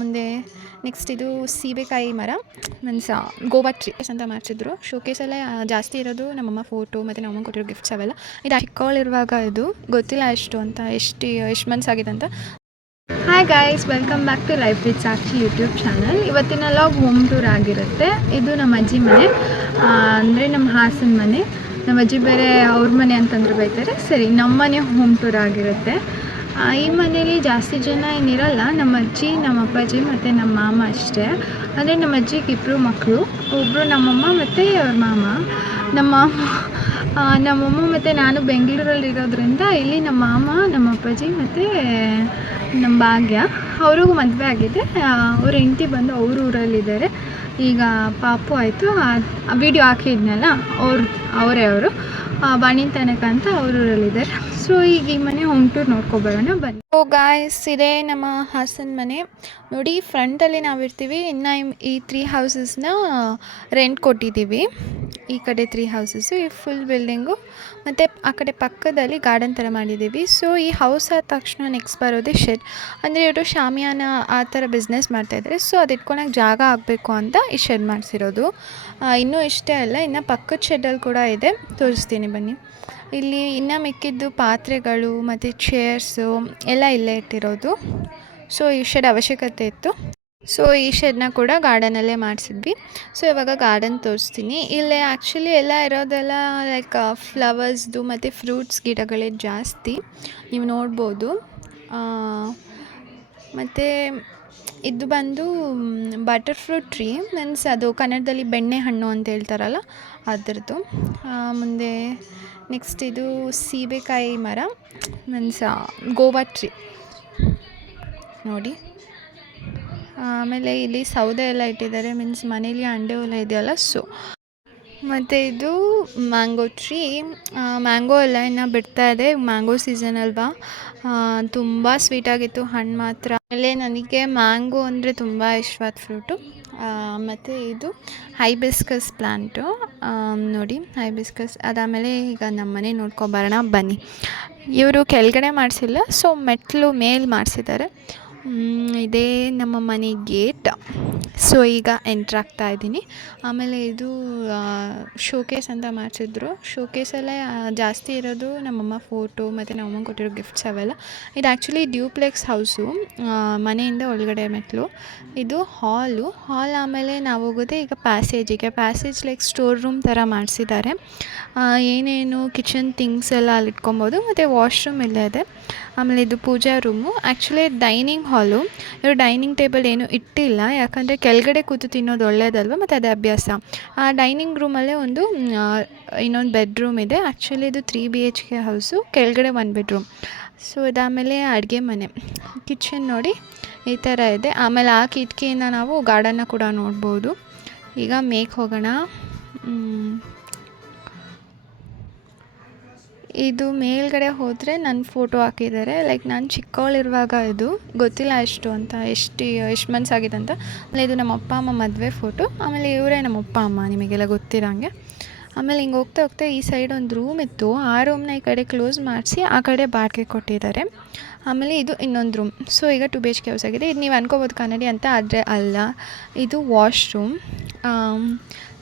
ಮುಂದೆ ನೆಕ್ಸ್ಟ್ ಇದು ಸೀಬೆಕಾಯಿ ಮರ ಮೀನ್ಸ್ ಗೋವಾ ಟ್ರೀ ಅಂತ ಮಾಡಿಸಿದ್ರು. ಶೋಕೇಸಲ್ಲೇ ಜಾಸ್ತಿ ಇರೋದು ನಮ್ಮಮ್ಮ ಫೋಟೋ ಮತ್ತು ನಮ್ಮಮ್ಮ ಕೊಟ್ಟಿರೋ ಗಿಫ್ಟ್ಸ್ ಅವೆಲ್ಲ. ಇದು ಚಿಕ್ಕವಳಿರುವಾಗ ಇದು ಗೊತ್ತಿಲ್ಲ ಎಷ್ಟು ಅಂತ, ಎಷ್ಟು ಮಂತ್ಸ್ ಆಗಿದೆ ಅಂತ. Hi guys, welcome back to life with Sakshi YouTube channel. ಇವತ್ತಿನ ಲಾಗ್ ಹೋಮ್ ಟೂರ್ ಆಗಿರುತ್ತೆ. ಇದು ನಮ್ಮ ಅಜ್ಜಿ ಮನೆ, ಅಂದರೆ ನಮ್ಮ ಹಾಸನ ಮನೆ. ನಮ್ಮ ಅಜ್ಜಿ ಬೇರೆ ಅವ್ರ ಮನೆ ಅಂತಂದ್ರೆ ಬೈತಾರೆ. ಸರಿ, ನಮ್ಮ ಮನೆ ಹೋಮ್ ಟೂರ್ ಆಗಿರುತ್ತೆ. ಈ ಮನೇಲಿ ಜಾಸ್ತಿ ಜನ ಏನಿರಲ್ಲ. ನಮ್ಮ ಅಜ್ಜಿ, ನಮ್ಮ ಅಪ್ಪಾಜಿ ಮತ್ತು ನಮ್ಮ ಮಾಮ ಅಷ್ಟೇ. ಅಂದರೆ ನಮ್ಮ ಅಜ್ಜಿಗೆ ಇಬ್ಬರು ಮಕ್ಕಳು, ಒಬ್ಬರು ನಮ್ಮಮ್ಮ ಮತ್ತು ಅವ್ರ ಮಾಮ. ನಮ್ಮಮ್ಮ ಮತ್ತು ನಾನು ಬೆಂಗಳೂರಲ್ಲಿ ಇರೋದ್ರಿಂದ ಇಲ್ಲಿ ನಮ್ಮ ಮಾಮ, ನಮ್ಮ ಅಪ್ಪಾಜಿ ಮತ್ತು ನಮ್ಮ ಭಾಗ್ಯ ಅವ್ರಿಗೂ ಮದುವೆ ಆಗಿದೆ. ಅವ್ರ ಹೆಂಡತಿ ಬಂದು ಅವ್ರ ಊರಲ್ಲಿದ್ದಾರೆ. ಈಗ ಪಾಪು ಆಯಿತು. ಆ ವಿಡಿಯೋ ಹಾಕಿದ್ನಲ್ಲ ಅವರೇ ಅವರು ಬಾಣಿನ ತನಕ ಅಂತ ಅವ್ರ ಊರಲ್ಲಿದ್ದಾರೆ. ಸೊ ಈಗ ಈ ಮನೆ ಹೋಮ್ ಟೂರ್ ನೋಡ್ಕೊಬರೋಣ ಬನ್ನಿ. ಓ ಗಾಯ್ಸ್, ಇದೇ ನಮ್ಮ ಹಾಸನ ಮನೆ ನೋಡಿ. ಫ್ರಂಟಲ್ಲಿ ನಾವಿರ್ತೀವಿ. ಇನ್ನು ಈ 3 ಹೌಸಸ್ನ ರೆಂಟ್ ಕೊಟ್ಟಿದ್ದೀವಿ. ಈ ಕಡೆ 3 ಹೌಸಸ್ಸು, ಈ ಫುಲ್ ಬಿಲ್ಡಿಂಗು, ಮತ್ತು ಆ ಕಡೆ ಪಕ್ಕದಲ್ಲಿ ಗಾರ್ಡನ್ ಥರ ಮಾಡಿದ್ದೀವಿ. ಸೊ ಈ ಹೌಸ್ ಆದ ತಕ್ಷಣ ನೆಕ್ಸ್ಟ್ ಬರೋದೇ ಶೆಡ್. ಅಂದರೆ ಇವರು ಶಾಮಿಯಾನ ಆ ಥರ ಬಿಸ್ನೆಸ್ ಮಾಡ್ತಾಯಿದ್ದಾರೆ. ಸೊ ಅದು ಇಟ್ಕೊಳಕ್ಕೆ ಜಾಗ ಆಗಬೇಕು ಅಂತ ಈ ಶೆಡ್ ಮಾಡಿಸಿರೋದು. ಇನ್ನೂ ಇಷ್ಟೇ ಅಲ್ಲ, ಇನ್ನು ಪಕ್ಕದ ಶೆಡ್ಡಲ್ಲಿ ಕೂಡ ಇದೆ, ತೋರಿಸ್ತೀನಿ ಬನ್ನಿ. ಇಲ್ಲಿ ಇನ್ನು ಮಿಕ್ಕಿದ್ದು ಪಾತ್ರೆಗಳು ಮತ್ತು ಚೇರ್ಸು ಎಲ್ಲ ಇಲ್ಲೇ ಇಟ್ಟಿರೋದು. ಸೊ ಈ ಶೆಡ್ ಅವಶ್ಯಕತೆ ಇತ್ತು. ಸೊ ಈ ಶೆಡ್ನ ಕೂಡ ಗಾರ್ಡನಲ್ಲೇ ಮಾಡಿಸಿದ್ವಿ. ಸೊ ಇವಾಗ ಗಾರ್ಡನ್ ತೋರಿಸ್ತೀನಿ. ಇಲ್ಲೇ ಆ್ಯಕ್ಚುಲಿ ಎಲ್ಲ ಇರೋದೆಲ್ಲ ಲೈಕ್ ಫ್ಲವರ್ಸ್ದು ಮತ್ತು ಫ್ರೂಟ್ಸ್ ಗಿಡಗಳೇ ಜಾಸ್ತಿ, ನೀವು ನೋಡ್ಬೋದು. ಮತ್ತು ಇದು ಬಂದು ಬಟರ್ ಫ್ರೂಟ್ ಟ್ರೀ, ಮೀನ್ಸ್ ಅದು ಕನ್ನಡದಲ್ಲಿ ಬೆಣ್ಣೆ ಹಣ್ಣು ಅಂತ ಹೇಳ್ತಾರಲ್ಲ ಅದರದ್ದು. ಮುಂದೆ ನೆಕ್ಸ್ಟ್ ಇದು ಸೀಬೆಕಾಯಿ ಮರ, ಮೀನ್ಸ್ ಗೋವಾ ಟ್ರೀ ನೋಡಿ. ಆಮೇಲೆ ಇಲ್ಲಿ ಸೌದೆ ಎಲ್ಲ ಇಟ್ಟಿದ್ದಾರೆ, ಮೀನ್ಸ್ ಮನೇಲಿ ಅಂಡೆ ಎಲ್ಲ ಇದೆಯಲ್ಲ. ಸೊ ಮತ್ತು ಇದು ಮ್ಯಾಂಗೋ ಟ್ರೀ. ಮ್ಯಾಂಗೋ ಎಲ್ಲ ಇನ್ನು ಬಿಡ್ತಾ ಇದೆ, ಮ್ಯಾಂಗೋ ಸೀಸನ್ ಅಲ್ವಾ. ತುಂಬ ಸ್ವೀಟಾಗಿತ್ತು ಹಣ್ಣು ಮಾತ್ರ. ಆಮೇಲೆ ನನಗೆ ಮ್ಯಾಂಗೋ ಅಂದರೆ ತುಂಬ ಇಷ್ಟವಾದ ಫ್ರೂಟು. ಮತ್ತು ಇದು ಹೈಬಿಸ್ಕಸ್ ಪ್ಲ್ಯಾಂಟು ನೋಡಿ, ಹೈಬಿಸ್ಕಸ್. ಅದಾದಮೇಲೆ ಈಗ ನಮ್ಮ ಮನೆ ನೋಡ್ಕೊಬರೋಣ ಬನ್ನಿ. ಇವರು ಕೆಳಗಡೆ ಮಾಡಿಸಿಲ್ಲ, ಸೊ ಮೆಟ್ಲು ಮೇಲೆ ಮಾಡಿಸಿದ್ದಾರೆ. ಇದೇ ನಮ್ಮ ಮನೆ ಗೇಟ್. ಸೊ ಈಗ ಎಂಟ್ರಾಗ್ತಾ ಇದ್ದೀನಿ. ಆಮೇಲೆ ಇದು ಶೋಕೇಸ್ ಅಂತ ಮಾಡಿಸಿದ್ರು. ಶೋಕೇಸಲ್ಲೇ ಜಾಸ್ತಿ ಇರೋದು ನಮ್ಮಮ್ಮ ಫೋಟೋ ಮತ್ತು ನಮ್ಮಮ್ಮ ಕೊಟ್ಟಿರೋ ಗಿಫ್ಟ್ಸ್ ಅವೆಲ್ಲ. ಇದು ಆ್ಯಕ್ಚುಲಿ ಡ್ಯೂಪ್ಲೆಕ್ಸ್ ಹೌಸು, ಮನೆಯಿಂದ ಒಳಗಡೆ ಮೆಟ್ಲು. ಇದು ಹಾಲ್. ಆಮೇಲೆ ನಾವು ಹೋಗೋದೇ ಈಗ ಪ್ಯಾಸೇಜ್ ಲೈಕ್ ಸ್ಟೋರ್ ರೂಮ್ ಥರ ಮಾಡಿಸಿದ್ದಾರೆ. ಏನೇನು ಕಿಚನ್ ಥಿಂಗ್ಸ್ ಎಲ್ಲ ಅಲ್ಲಿ ಇಟ್ಕೊಬೋದು. ಮತ್ತು ವಾಶ್ರೂಮ್ ಇಲ್ಲೇ ಇದೆ. ಆಮೇಲೆ ಇದು ಪೂಜಾ ರೂಮು. ಆ್ಯಕ್ಚುಲಿ ಡೈನಿಂಗ್ ಹಾಲು. ಇವರು ಡೈನಿಂಗ್ ಟೇಬಲ್ ಏನು ಇಟ್ಟಿಲ್ಲ, ಯಾಕಂದರೆ ಕೆಳಗಡೆ ಕೂತು ತಿನ್ನೋದು ಒಳ್ಳೇದಲ್ವ, ಮತ್ತು ಅದೇ ಅಭ್ಯಾಸ. ಆ ಡೈನಿಂಗ್ ರೂಮಲ್ಲೇ ಇನ್ನೊಂದು ಬೆಡ್ರೂಮ್ ಇದೆ. ಆ್ಯಕ್ಚುಲಿ ಇದು 3 BHK ಹೌಸು, ಕೆಳಗಡೆ 1 ಬೆಡ್ರೂಮ್. ಸೊ ಇದಾದಮೇಲೆ ಅಡುಗೆ ಮನೆ, ಕಿಚನ್ ನೋಡಿ ಈ ಥರ ಇದೆ. ಆಮೇಲೆ ಆ ಕಿಟಕಿಯಿಂದ ನಾವು ಗಾರ್ಡನ್ನ ಕೂಡ ನೋಡ್ಬೋದು. ಈಗ ಮೇಕ್ ಹೋಗೋಣ. ಇದು ಮೇಲ್ಗಡೆ ಹೋದರೆ ನನ್ನ ಫೋಟೋ ಹಾಕಿದ್ದಾರೆ. ಲೈಕ್ ನಾನು ಚಿಕ್ಕವಳಿರುವಾಗ ಇದು ಗೊತ್ತಿಲ್ಲ ಎಷ್ಟು ಅಂತ, ಎಷ್ಟು ಮಂತ್ಸ್ ಆಗಿದೆ ಅಂತ. ಆಮೇಲೆ ಇದು ನಮ್ಮ ಅಪ್ಪ ಅಮ್ಮ ಮದುವೆ ಫೋಟೋ. ಆಮೇಲೆ ಇವರೇ ನಮ್ಮ ಅಪ್ಪ ಅಮ್ಮ, ನಿಮಗೆಲ್ಲ ಗೊತ್ತಿರೋಂಗೆ. ಆಮೇಲೆ ಹಿಂಗೆ ಹೋಗ್ತಾ ಈ ಸೈಡ್ ಒಂದು ರೂಮ್ ಇತ್ತು. ಆ ರೂಮ್ನ ಈ ಕಡೆ ಕ್ಲೋಸ್ ಮಾಡಿಸಿ ಆ ಕಡೆ ಬಾಡಿಗೆ ಕೊಟ್ಟಿದ್ದಾರೆ. ಆಮೇಲೆ ಇದು ಇನ್ನೊಂದು ರೂಮ್. ಸೊ ಈಗ 2 BHK ಹೌಸ್ ಆಗಿದೆ. ಇದು ನೀವು ಅನ್ಕೋಬೋದು ಕನ್ನಡಿ ಅಂತ, ಆದರೆ ಅಲ್ಲ, ಇದು ವಾಶ್ರೂಮ್.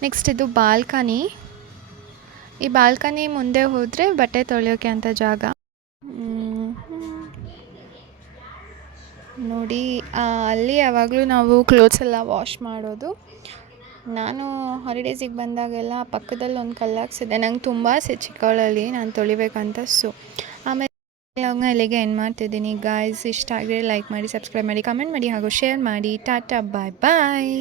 ನೆಕ್ಸ್ಟ್ ಇದು ಬಾಲ್ಕನಿ. ಈ ಬಾಲ್ಕನಿ ಮುಂದೆ ಹೋದರೆ ಬಟ್ಟೆ ತೊಳೆಯೋಕ್ಕೆ ಅಂತ ಜಾಗ ನೋಡಿ. ಅಲ್ಲಿ ಯಾವಾಗಲೂ ನಾವು ಕ್ಲೋತ್ಸ್ ಎಲ್ಲ ವಾಶ್ ಮಾಡೋದು. ನಾನು ಹಾಲಿಡೇಸಿಗೆ ಬಂದಾಗೆಲ್ಲ ಪಕ್ಕದಲ್ಲಿ ಒಂದು ಕಲ್ಲಾಕ್ಸಿದ್ದೆ. ನಂಗೆ ತುಂಬ ಚಿಕ್ಕವಳಲ್ಲಿ ನಾನು ತೊಳಿಬೇಕಂತ. ಸೊ ಆಮೇಲೆ ಇಲ್ಲಿಗೆ ಎಂಡ್ ಮಾಡ್ತಿದ್ದೀನಿ ಗಾಯ್ಸ್. ಇಷ್ಟ ಆಗಿದ್ರೆ ಲೈಕ್ ಮಾಡಿ, ಸಬ್ಸ್ಕ್ರೈಬ್ ಮಾಡಿ, ಕಮೆಂಟ್ ಮಾಡಿ ಹಾಗೂ ಶೇರ್ ಮಾಡಿ. ಟಾಟಾ, ಬಾಯ್ ಬಾಯ್.